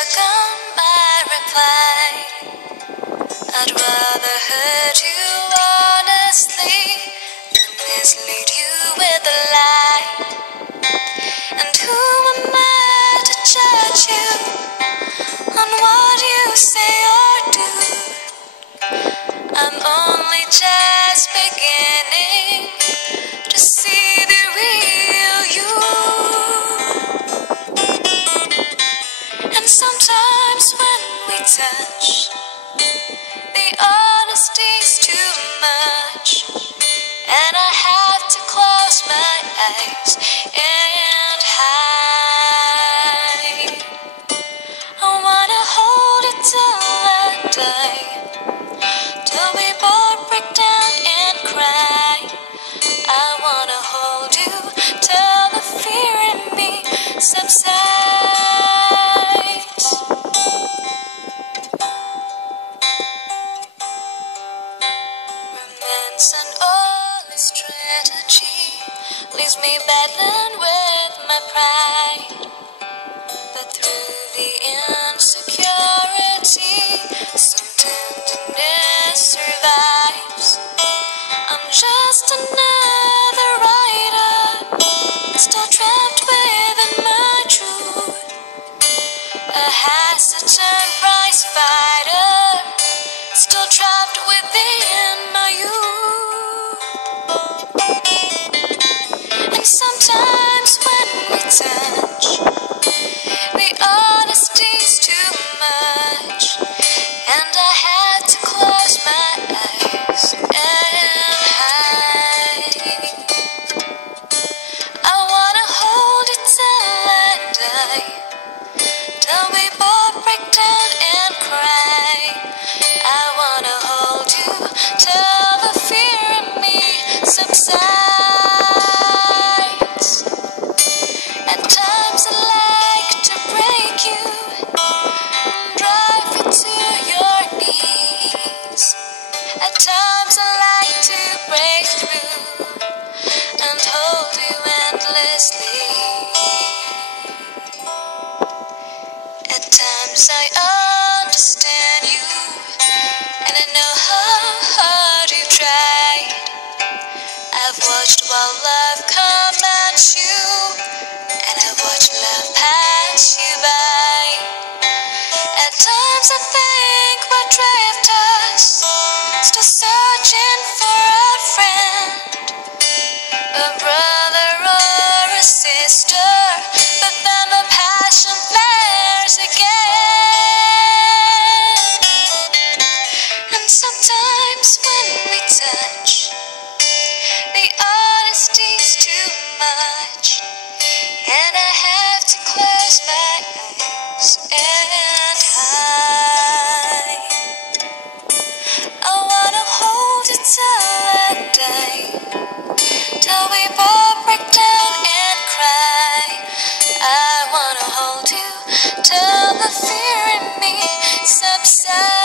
forgot my reply. I'd rather hurt you honestly than mislead you with a lie. And who am I to judge you on what you say or do? I'm only just beginning to see the real you. And sometimes when we touch, the honesty's too much, and I have to close my eyes and hide. I wanna hold it till I die, till we both break down and cry. I wanna hold you till the fear in me subsides. Romance and all its strategy leaves me battling with my pride. But through the insecurity, some tenderness survives. I'm just another writer, still trapped within my truth. A hesitant prize fighter, still trapped within my youth. And sometimes when we touch, the honesty's too much, and I had to close my eyes and hide. I wanna hold it till I die, till we both break down and cry. I wanna hold you till the fear in me subsides. At times I like to break you and drive you to your knees. At times I like to break through and hold you endlessly. At times I understand you, and I know how hard you tried. I've watched while love commands you, and I watch love pass you by. At times I think we're drifters, still searching for a friend, a brother or a sister, but then the passion flares again. And sometimes when we touch, the honesty's too much, and I have to close my eyes and hide. I wanna hold it till I die, till we both break down and cry. I wanna hold you till the fear in me subsides.